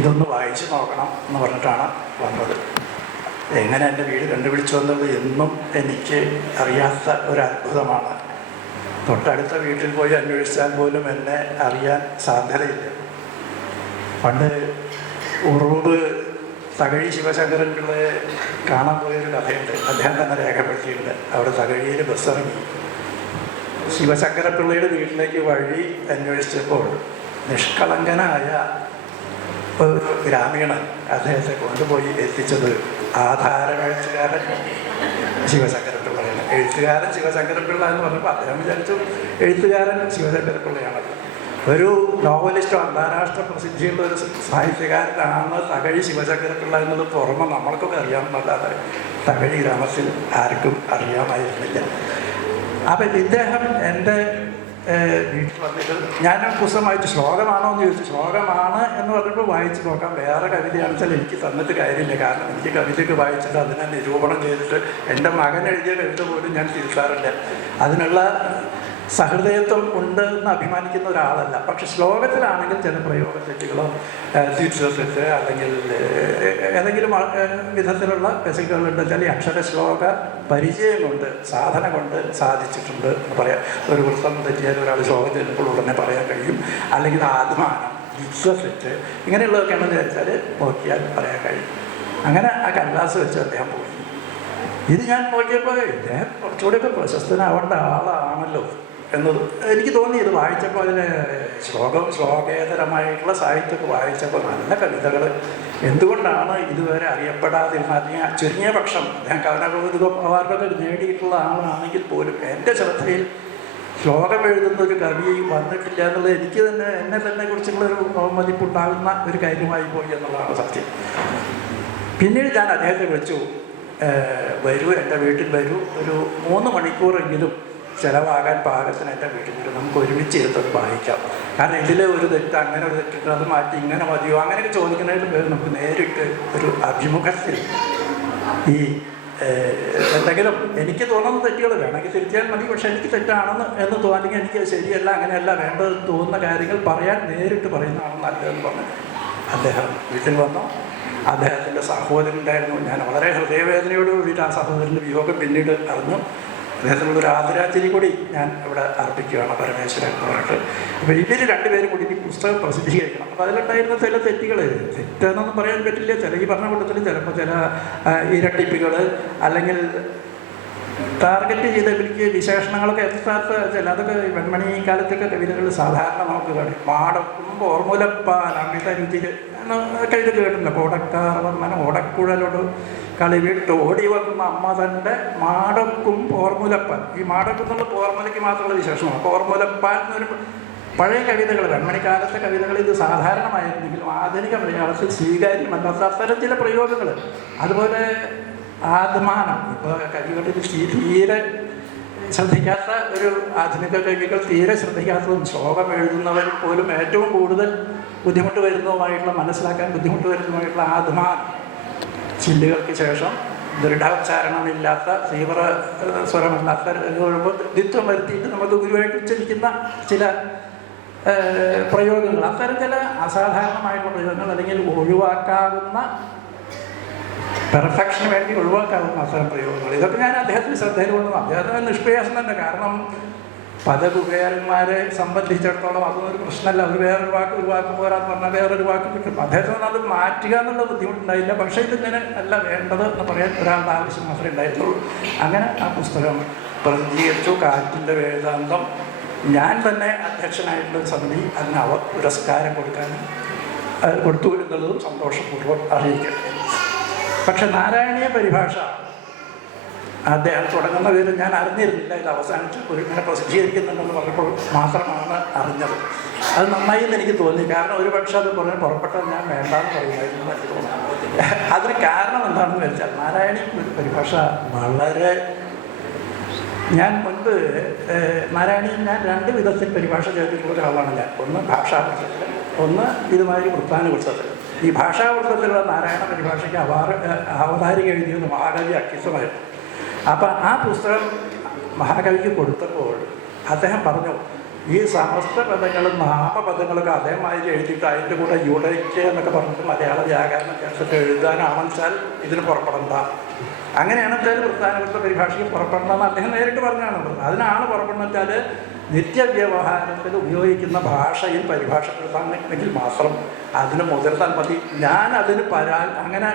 ഇതൊന്ന് വായിച്ച് നോക്കണം എന്ന് പറഞ്ഞിട്ടാണ് വന്നത്. എങ്ങനെ എൻ്റെ വീട് കണ്ടുപിടിച്ചു എന്നുള്ളത് എന്നും എനിക്ക് അറിയാത്ത ഒരു അത്ഭുതമാണ്. തൊട്ടടുത്ത വീട്ടിൽ പോയി അന്വേഷിച്ചാൽ പോലും എന്നെ അറിയാൻ സാധ്യതയില്ല. പണ്ട് ഉറൂബ് തകഴി ശിവശങ്കരൻ പിള്ളയെ കാണാൻ പോയൊരു കഥയുണ്ട്, അദ്ദേഹം തന്നെ രേഖപ്പെടുത്തിയിട്ടുണ്ട്. അവിടെ തകഴിയിൽ ബസ്സിറങ്ങി ശിവശങ്കരപ്പിള്ളയുടെ വീട്ടിലേക്ക് വഴി അന്വേഷിച്ചപ്പോൾ നിഷ്കളങ്കനായ ഒരു ഗ്രാമീണൻ അദ്ദേഹത്തെ കൊണ്ടുപോയി എത്തിച്ചത് ആധാരമെഴുത്തുകാരൻ ശിവശങ്കരപ്പിള്ളയാണ്. എഴുത്തുകാരൻ ശിവശങ്കരപ്പിള്ള എന്ന് പറഞ്ഞപ്പോൾ അദ്ദേഹം വിചാരിച്ചു എഴുത്തുകാരൻ ശിവശങ്കരപ്പിള്ളയാണല്ലോ. ഒരു നോവലിസ്റ്റോ അന്താരാഷ്ട്ര പ്രസിദ്ധിയുള്ള ഒരു സാഹിത്യകാരനാണ് തകഴി ശിവശങ്കരപ്പിള്ള എന്നത് പുറമെ നമ്മൾക്കൊക്കെ അറിയാമെന്നല്ലാതെ തകഴി ഗ്രാമത്തിൽ ആർക്കും അറിയാമായിരുന്നില്ല. അപ്പം ഇദ്ദേഹം എൻ്റെ വീട്ടിൽ വന്നിട്ട് ഞാൻ പുസ്തകം വായിച്ചു. ശ്ലോകമാണോ എന്ന് ചോദിച്ചു. ശ്ലോകമാണ് എന്ന് പറഞ്ഞപ്പോൾ വായിച്ച് നോക്കാം. വേറെ കവിതയാണെന്ന് വെച്ചാൽ എനിക്ക് തന്നിട്ട് കാര്യമില്ല. കാരണം എനിക്ക് കവിതയ്ക്ക് വായിച്ചിട്ട് അതിനെ നിരൂപണം ചെയ്തിട്ട് എൻ്റെ മകൻ എഴുതിയ കവിത പോലും ഞാൻ തിരുത്താറില്ല. അതിനുള്ള സഹൃദയത്വം ഉണ്ട് എന്ന് അഭിമാനിക്കുന്ന ഒരാളല്ല. പക്ഷെ ശ്ലോകത്തിലാണെങ്കിൽ ചില പ്രയോഗ തെറ്റുകളോ തിരിച്ചെടുത്ത് അല്ലെങ്കിൽ ഏതെങ്കിലും വിധത്തിലുള്ള പെശകുകളുണ്ടെന്ന് വെച്ചാൽ ഈ അക്ഷരശ്ലോക പരിചയം കൊണ്ട് സാധന കൊണ്ട് സാധിച്ചിട്ടുണ്ട് എന്ന് പറയാം. ഒരു വൃത്തം തെറ്റിയാൽ ഒരാൾ ശ്ലോകം ചെല്ലുമ്പോൾ ഉടനെ പറയാൻ കഴിയും. അല്ലെങ്കിൽ ആത്മാനം, വിശ്വസെറ്റ് ഇങ്ങനെയുള്ളതൊക്കെ ആണെന്ന് വിചാരിച്ചാൽ നോക്കിയാൽ പറയാൻ കഴിയും. അങ്ങനെ ആ കടലാസ് വെച്ച് അദ്ദേഹം പോയി. ഇത് ഞാൻ നോക്കിയപ്പോൾ ഇദ്ദേഹം കുറച്ചുകൂടിയൊക്കെ പ്രശസ്തനാവേണ്ട ആളാണല്ലോ എന്നത് എനിക്ക് തോന്നി. ഇത് വായിച്ചപ്പോൾ അതിന് ശ്ലോകേതരമായിട്ടുള്ള സാഹിത്യമൊക്കെ വായിച്ചപ്പോൾ നല്ല കവിതകൾ എന്തുകൊണ്ടാണ് ഇതുവരെ അറിയപ്പെടാതിരുന്ന, അല്ലെങ്കിൽ ചുരുങ്ങിയ പക്ഷം ഞാൻ കവനകൗതുകം അവാർഡൊക്കെ നേടിയിട്ടുള്ള ആളാണെങ്കിൽ പോലും എൻ്റെ ശ്രദ്ധയിൽ ശ്ലോകം എഴുതുന്ന ഒരു കവി വന്നിട്ടില്ല എന്നുള്ളത് എനിക്ക് തന്നെ എന്നെ തന്നെ കുറിച്ചുള്ളൊരു മതിപ്പുണ്ടാകുന്ന ഒരു കാര്യമായി പോയി എന്നുള്ളതാണ് സത്യം. പിന്നീട് ഞാൻ അദ്ദേഹത്തെ വിളിച്ചു, വരൂ എൻ്റെ വീട്ടിൽ വരൂ, ഒരു 3 മണിക്കൂറെങ്കിലും ചിലവാകാൻ പാകത്തിന് എൻ്റെ വീട്ടിൽ വരും, നമുക്ക് ഒരുമിച്ച് ഇരുത്തത് വായിക്കാം. കാരണം ഇതിൽ ഒരു തെറ്റ് അങ്ങനെ ഒരു തെറ്റിട്ട് അത് മാറ്റി ഇങ്ങനെ മതിയോ അങ്ങനെയൊക്കെ ചോദിക്കുന്നതിന് പേര് നമുക്ക് നേരിട്ട് ഒരു അഭിമുഖത്തിൽ ഈ എന്തെങ്കിലും എനിക്ക് തോന്നുന്ന തെറ്റുകൾ വേണമെങ്കിൽ തിരുത്തിയാൽ മതി, പക്ഷെ എനിക്ക് തെറ്റാണെന്ന് എന്ന് തോന്നിയെങ്കിൽ എനിക്ക് ശരിയല്ല അങ്ങനെയല്ല വേണ്ടതെന്ന് തോന്നുന്ന കാര്യങ്ങൾ പറയാൻ നേരിട്ട് പറയുന്നതാണ് നല്ലതെന്ന് പറഞ്ഞു അദ്ദേഹം വീട്ടിൽ വന്നു. അദ്ദേഹത്തിൻ്റെ സഹോദരനുണ്ടായിരുന്നു. ഞാൻ വളരെ ഹൃദയവേദനയോട് കൂടിയിട്ട് ആ സഹോദരൻ്റെ വിയോഗം പിന്നീട് അറിഞ്ഞു. അദ്ദേഹത്തിനുള്ളൊരു ആദരാഞ്ജലി കൂടി ഞാൻ ഇവിടെ അർപ്പിക്കുകയാണ് പരമേശ്വരൻ എന്ന് പറഞ്ഞിട്ട്. അപ്പോൾ ഇവർ രണ്ടുപേരും കൂടി ഈ പുസ്തകം പ്രസിദ്ധീകരിക്കണം. അപ്പോൾ അതിലുണ്ടായിരുന്ന ചില തെറ്റുകൾ, തെറ്റെന്നൊന്നും പറയാൻ പറ്റില്ല. ചില ഈ പറഞ്ഞ കൂട്ടത്തിൽ ചിലപ്പോൾ ചില ഇരട്ടിപ്പുകൾ അല്ലെങ്കിൽ ടാർഗറ്റ് ചെയ്തവർക്ക് വിശേഷണങ്ങളൊക്കെ യഥാർത്ഥ ചില അതൊക്കെ വെൺമണി കാലത്തൊക്കെ കവിതകൾ സാധാരണ നമുക്ക് കാണും. മാടക്കും ഓർമുലപ്പാൽ അമിത രുചിയിൽ ഒക്കെ ഇത് കേട്ടില്ല. കോടക്കാർ വന്നാൽ ഓടക്കുഴലോട് കളി വിട്ട് ഓടി വന്ന അമ്മ തൻ്റെ മാടക്കും ഓർമുലപ്പാൽ. ഈ മാടക്കും എന്നുള്ള ഓർമുലയ്ക്ക് മാത്രമുള്ള വിശേഷമാണ്. ഓർമുലപ്പാൽ എന്നൊരു പഴയ കവിതകൾ, വെൺമണിക്കാലത്തെ കവിതകൾ ഇത് സാധാരണമായിരുന്നെങ്കിലും ആധുനിക മലയാളത്തിൽ സ്വീകാര്യമല്ലാത്ത അത്തരം ചില പ്രയോഗങ്ങൾ. അതുപോലെ ആത്മാനം, ഇപ്പോൾ കവികളിൽ തീരെ ശ്രദ്ധിക്കാത്ത ഒരു ആധുനിക കവികൾ തീരെ ശ്രദ്ധിക്കാത്തതും ശ്ലോകം എഴുതുന്നവർ പോലും ഏറ്റവും കൂടുതൽ ബുദ്ധിമുട്ട് വരുന്നതുമായിട്ടുള്ള, മനസ്സിലാക്കാൻ ബുദ്ധിമുട്ട് വരുന്നതുമായിട്ടുള്ള ആത്മാനം. ചില്ലുകൾക്ക് ശേഷം ദൃഢോച്ചാരണമില്ലാത്ത തീവ്ര സ്വരമില്ലാത്ത ദ്വിത്വം വരുത്തിയിട്ട് നമുക്ക് ഗുരുവായിട്ട് ഉച്ചരിക്കുന്ന ചില പ്രയോഗങ്ങൾ, അത്തരം ചില അസാധാരണമായിട്ടുള്ള പ്രയോഗങ്ങൾ അല്ലെങ്കിൽ ഒഴിവാക്കാവുന്ന പെർഫെക്ഷന് വേണ്ടി ഒഴിവാക്കാവുന്ന അത്തരം പ്രയോഗങ്ങൾ, ഇതൊക്കെ ഞാൻ അദ്ദേഹത്തിന് ശ്രദ്ധയിൽ കൊണ്ടുവന്നു. അദ്ദേഹത്തിന് നിഷ്പ്രയാസം തന്നെ. കാരണം പദകുബേരന്മാരെ സംബന്ധിച്ചിടത്തോളം അതൊന്നും ഒരു പ്രശ്നമല്ല. അവർ വേറൊരു വാക്ക് പോരാന്ന് പറഞ്ഞാൽ വേറൊരു വാക്ക് കിട്ടും. അദ്ദേഹത്തിന് അത് മാറ്റുക എന്നുള്ള ബുദ്ധിമുട്ടുണ്ടായില്ല. പക്ഷേ ഇതിങ്ങനെ അല്ല വേണ്ടത് എന്ന് പറയാൻ ഒരാളുടെ ആവശ്യം മാത്രമേ ഉണ്ടായിട്ടുള്ളൂ. അങ്ങനെ ആ പുസ്തകം പ്രസിദ്ധീകരിച്ചു. കാറ്റിൻ്റെ വേദാന്തം. ഞാൻ തന്നെ അധ്യക്ഷനായിട്ടുള്ള സമിതി അതിന് പുരസ്കാരം കൊടുത്തു എന്നുള്ളതും സന്തോഷപൂർവ്വം അറിയിക്കട്ടെ. പക്ഷെ നാരായണീയ പരിഭാഷ അദ്ദേഹം തുടങ്ങുന്ന പേര് ഞാൻ അറിഞ്ഞിരുന്നില്ല. ഇത് അവസാനിച്ച് ഇങ്ങനെ പ്രസിദ്ധീകരിക്കുന്നുണ്ടെന്ന് പറഞ്ഞപ്പോൾ മാത്രമാണ് അറിഞ്ഞത്. അത് നന്നായി എന്ന് എനിക്ക് തോന്നി. കാരണം ഒരു പക്ഷെ അത് പുറപ്പെട്ടത് ഞാൻ വേണ്ടാന്ന് പറയുമായിരുന്നു എനിക്ക് തോന്നുന്നു. അതിന് കാരണം എന്താണെന്ന് വെച്ചാൽ നാരായണീയ പരിഭാഷ വളരെ, ഞാൻ മുൻപ് നാരായണീയം ഞാൻ 2 വിധത്തിൽ പരിഭാഷ ചെയ്തിട്ടുള്ള ഒരാളാണ് ഞാൻ. ഒന്ന് ഭാഷാവൃത്തത്തിൽ, ഒന്ന് ഇതുമാതിരി വൃത്താനുവൃത്തത്തിൽ. ഈ ഭാഷാവൃത്തത്തിലുള്ള നാരായണ പരിഭാഷയ്ക്ക് അവതാരിക എഴുതിയത് മഹാകവി അക്കിത്തമായിരുന്നു. അപ്പം ആ പുസ്തകം മഹാകവിക്ക് കൊടുത്തപ്പോൾ അദ്ദേഹം പറഞ്ഞു, ഈ സമസ്ത പദങ്ങളും നാമപദങ്ങളൊക്കെ അതേമാതിരി എഴുതിയിട്ട് അതിൻ്റെ കൂടെ യുടയ്ക്ക് എന്നൊക്കെ പറഞ്ഞിട്ട് മലയാള വ്യാകരണം ചേർത്തിട്ട് എഴുതാനാണെന്ന് വെച്ചാൽ ഇതിന് പുറപ്പെടണ്ട. അങ്ങനെയാണ് വെച്ചാൽ വൃത്താനുവൃത്ത പരിഭാഷയ്ക്ക് പുറപ്പെടണമെന്ന് അദ്ദേഹം നേരിട്ട് പറഞ്ഞാണ്. അതിനാണ് പുറപ്പെടുന്നത് വെച്ചാൽ നിത്യവ്യവഹാരത്തിൽ ഉപയോഗിക്കുന്ന ഭാഷയിൽ പരിഭാഷപ്പെടുത്താമെങ്കിൽ മാത്രം അതിന് മുതിർത്താൻ മതി. ഞാൻ അതിന് അങ്ങനെ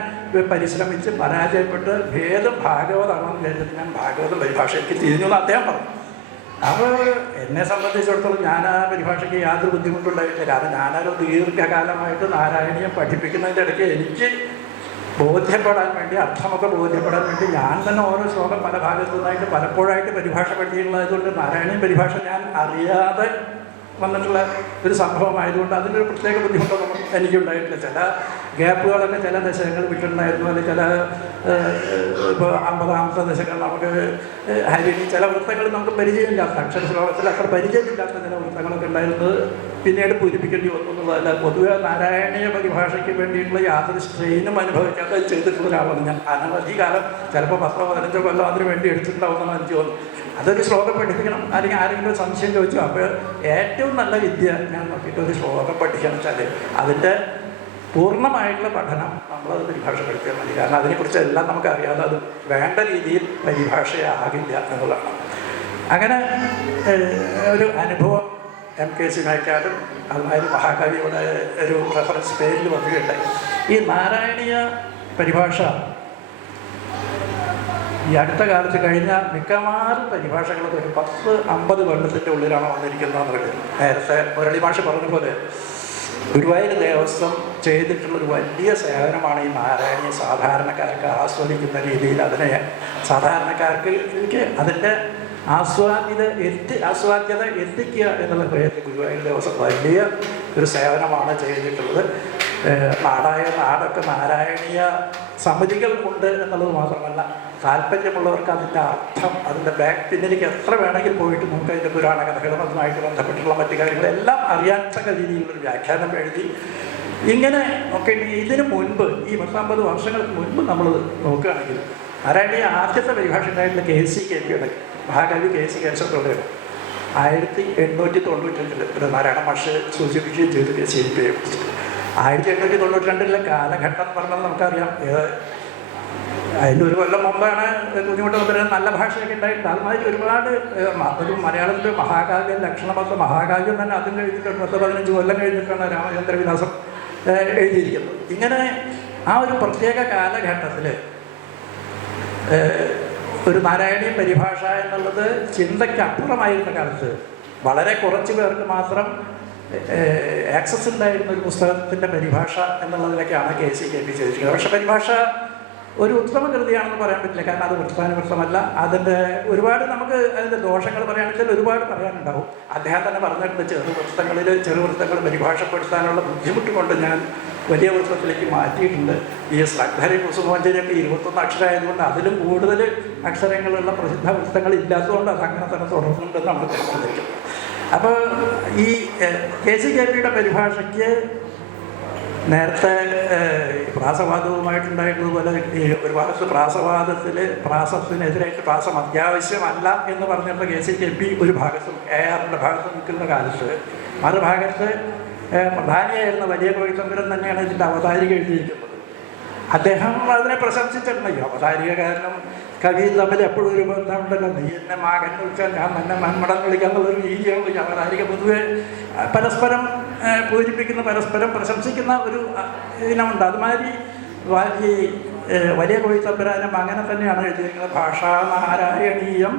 പരിശ്രമിച്ച് പരാജയപ്പെട്ട് ഭേദം ഭാഗവതമാണെന്ന് വിചാരിച്ചിട്ട് ഞാൻ ഭാഗവതം പരിഭാഷയ്ക്ക് തിരിഞ്ഞു എന്ന് അദ്ദേഹം പറഞ്ഞു. അപ്പോൾ എന്നെ സംബന്ധിച്ചിടത്തോളം ഞാൻ ആ പരിഭാഷയ്ക്ക് യാതൊരു ബുദ്ധിമുട്ടുണ്ടായിട്ടില്ല. കാരണം ഞാനൊരു ദീർഘകാലമായിട്ട് നാരായണീയം പഠിപ്പിക്കുന്നതിൻ്റെ ഇടയ്ക്ക് എനിക്ക് ബോധ്യപ്പെടാൻ വേണ്ടി, അർത്ഥമൊക്കെ ബോധ്യപ്പെടാൻ വേണ്ടി ഞാൻ തന്നെ ഓരോ ശ്ലോകം പല ഭാഗത്തു നിന്നായിട്ട് പലപ്പോഴായിട്ട് പരിഭാഷ പഠിച്ചിട്ടുള്ളതുകൊണ്ട് നാരായണീയ പരിഭാഷ ഞാൻ അറിയാതെ വന്നിട്ടുള്ള ഒരു സംഭവമായതുകൊണ്ട് അതിൻ്റെ ഒരു പ്രത്യേക ബുദ്ധിമുട്ടൊന്നും എനിക്കുണ്ടായിട്ടില്ല. ചില ഗ്യാപ്പുകളൊക്കെ ചില ദശകങ്ങൾ വിട്ടിട്ടുണ്ടായിരുന്നു. അല്ലെങ്കിൽ ചില ഇപ്പോൾ 50ാമത്തെ ദശകം നമുക്ക് ഹരിണി ചില വൃത്തങ്ങൾ നമുക്ക് പരിചയമില്ലാത്ത, അക്ഷര ശ്ലോകത്തിൽ അത്ര പരിചയമില്ലാത്ത ചില വൃത്തങ്ങളൊക്കെ ഉണ്ടായിരുന്നത് പിന്നീട് പൂരിപ്പിക്കേണ്ടി വന്നു എന്നുള്ളതല്ല. പൊതുവെ നാരായണീയ പരിഭാഷയ്ക്ക് വേണ്ടിയിട്ടുള്ള യാതൊരു സ്ട്രെയിനും അനുഭവിക്കാതെ ചെയ്തിട്ടുള്ള ഒരാളാണ് ഞാൻ. അനവധി കാലം, ചിലപ്പോൾ 10-15 കൊല്ലം അതിന് വേണ്ടി എടുത്തിട്ടുണ്ടാവുമെന്നാണ് എനിക്ക് തോന്നുന്നു. അതൊരു ശ്ലോകം പഠിപ്പിക്കണം, അല്ലെങ്കിൽ ആരെങ്കിലും സംശയം ചോദിച്ചു. അപ്പോൾ ഏറ്റവും നല്ല വിദ്യ ഞാൻ നോക്കിയിട്ട് ഒരു ശ്ലോകം പഠിക്കണം വെച്ചാൽ അതിൻ്റെ പൂർണ്ണമായിട്ടുള്ള പഠനം നമ്മളത് പരിഭാഷ പഠിക്കാൻ മതി. കാരണം അതിനെക്കുറിച്ച് എല്ലാം നമുക്കറിയാതെ അത് വേണ്ട രീതിയിൽ പരിഭാഷയാകില്ല എന്നുള്ളതാണ്. അങ്ങനെ ഒരു അനുഭവം MK സിനായ്ക്കാരും അതുമാതിരി മഹാകവിയുടെ ഒരു റെഫറൻസ് പേരിൽ വരികയുണ്ടായി. ഈ നാരായണീയ പരിഭാഷ ഈ അടുത്ത കാലത്ത് കഴിഞ്ഞ മിക്കവാറും പരിഭാഷകളൊക്കെ ഒരു 10-50 കൊല്ലത്തിൻ്റെ ഉള്ളിലാണ് വന്നിരിക്കുന്നതെന്ന് പറയുന്നത്. നേരത്തെ മുരളി മാഷ് പറഞ്ഞ പോലെ ഗുരുവായൂർ ദേവസ്വം ചെയ്തിട്ടുള്ളൊരു വലിയ സേവനമാണ് ഈ നാരായണീയ സാധാരണക്കാർക്ക് ആസ്വദിക്കുന്ന രീതിയിൽ അതിനെ സാധാരണക്കാർക്ക് അതിൻ്റെ ആസ്വാദ്യത എത്തിക്കുക എന്നുള്ള പേരിൽ ഗുരുവായൂർ ദേവസ്വം വലിയ ഒരു സേവനമാണ് ചെയ്തിട്ടുള്ളത്. നാടൊക്കെ നാരായണീയ സമിതികൾ ഉണ്ട് എന്നുള്ളത് മാത്രമല്ല, താല്പര്യമുള്ളവർക്ക് അതിൻ്റെ അർത്ഥം, അതിൻ്റെ പിന്നിലേക്ക് എത്ര വേണമെങ്കിൽ പോയിട്ട് നമുക്ക് അതിൻ്റെ പുരാണ കഥകളും അതുമായിട്ട് ബന്ധപ്പെട്ടുള്ള മറ്റു കാര്യങ്ങളെല്ലാം അറിയാത്തക്ക രീതിയിലുള്ളൊരു വ്യാഖ്യാനം എഴുതി. ഇങ്ങനെ ഒക്കെ ഇതിനു മുൻപ് ഈ 50 വർഷങ്ങൾക്ക് മുൻപ് നമ്മൾ നോക്കുകയാണെങ്കിൽ നാരായണീയ ആദ്യത്തെ പരിഭാഷ ഉണ്ടായിട്ടുള്ള KCKPയുടെ മഹാകവി KC കേശവത്തോടെയാണ് 1892 നാരായണ മാഷ് സൂചിപ്പിക്കുകയും ചെയ്തു KCKPയെ കുറിച്ചിട്ട്. 1892 കാലഘട്ടം എന്ന് പറഞ്ഞാൽ നമുക്കറിയാം. അതിൻ്റെ ഒരു കൊല്ലം മുമ്പാണ് കുഞ്ഞുമുട്ട മുതൽ നല്ല ഭാഷയൊക്കെ ഉണ്ടായിട്ടുണ്ട്. അതുമാതിരി ഒരുപാട് ഒരു മലയാളത്തിൻ്റെ മഹാകാവ്യം, ലക്ഷണബദ്ധ മഹാകാവ്യം തന്നെ അതും കഴിഞ്ഞിട്ടുണ്ട്. 10-15 കൊല്ലം കഴിഞ്ഞിട്ടാണ് രാമചന്ദ്രവിലാസം എഴുതിയിരിക്കുന്നത്. ഇങ്ങനെ ആ ഒരു പ്രത്യേക കാലഘട്ടത്തിൽ ഒരു നാരായണീയ പരിഭാഷ എന്നുള്ളത് ചിന്തയ്ക്ക് അപ്പുറമായിരുന്ന കാലത്ത് വളരെ കുറച്ച് പേർക്ക് മാത്രം ആക്സസ് ഉണ്ടായിരുന്ന ഒരു പുസ്തകത്തിൻ്റെ പരിഭാഷ എന്നുള്ളതിലേക്കാണ് KCKP ചെയ്തിരിക്കുന്നത്. പക്ഷെ പരിഭാഷ ഒരു ഉത്തമ കൃതിയാണെന്ന് പറയാൻ പറ്റില്ല. കാരണം അത് വൃത്താനുവൃത്തമല്ല. അതിൻ്റെ ഒരുപാട് നമുക്ക് അതിൻ്റെ ദോഷങ്ങൾ പറയുകയാണെങ്കിൽ ഒരുപാട് പറയാനുണ്ടാവും. അദ്ദേഹം തന്നെ പറഞ്ഞിട്ടുണ്ട്, ചെറുവൃത്തങ്ങൾ പരിഭാഷപ്പെടുത്താനുള്ള ബുദ്ധിമുട്ട് കൊണ്ട് ഞാൻ വലിയ വൃത്തത്തിലേക്ക് മാറ്റിയിട്ടുണ്ട്. ഈ ശ്രദ്ധരി കുസുമോഞ്ചരിയൊക്കെ 21 അക്ഷരമായതുകൊണ്ട് അതിലും കൂടുതൽ അക്ഷരങ്ങളുള്ള പ്രസിദ്ധ വൃത്തങ്ങൾ ഇല്ലാത്തതുകൊണ്ട് അത് അങ്ങനെ തന്നെ തുടർന്നുണ്ടെന്ന് നമ്മൾ തിരഞ്ഞെടുക്കും. അപ്പോൾ ഈ KCKPയുടെ പരിഭാഷയ്ക്ക് നേരത്തെ പ്രാസവാദവുമായിട്ടുണ്ടായിരുന്നതുപോലെ ഈ ഒരു ഭാഗത്ത് പ്രാസത്തിനെതിരായിട്ട് പ്രാസം അത്യാവശ്യമല്ല എന്ന് പറഞ്ഞിട്ടുള്ള KCKP ഒരു ഭാഗത്തും ARൻ്റെ ഭാഗത്ത് നിൽക്കുന്ന കാലത്ത് മറുഭാഗത്ത് പ്രധാനിയായിരുന്ന വലിയ കോഴിത്തമ്പുരൻ തന്നെയാണ് ഇതിൻ്റെ അവതാരിക എഴുതിയിരിക്കുന്നത്. അദ്ദേഹം അതിനെ പ്രശംസിച്ചിട്ടുണ്ട്. ഈ അവതാരിക കാരണം കവിയും തമ്മിൽ എപ്പോഴും ഒരു ബന്ധമുണ്ടല്ലോ. നീ എന്നെ മകൻ വിളിച്ചാൽ ഞാൻ തന്നെ മന്മടം വിളിക്കാന്നുള്ളൊരു രീതിയാണ് ഈ അവതാരിക. പൊതുവെ പരസ്പരം പൂരിപ്പിക്കുന്ന, പരസ്പരം പ്രശംസിക്കുന്ന ഒരു ഇനമുണ്ട്. അതുമാതിരി ഈ വലിയ കോഴിത്തമ്പുരാനും അങ്ങനെ തന്നെയാണ് എഴുതിയിരിക്കുന്നത്. ഭാഷാ നാരായണീയം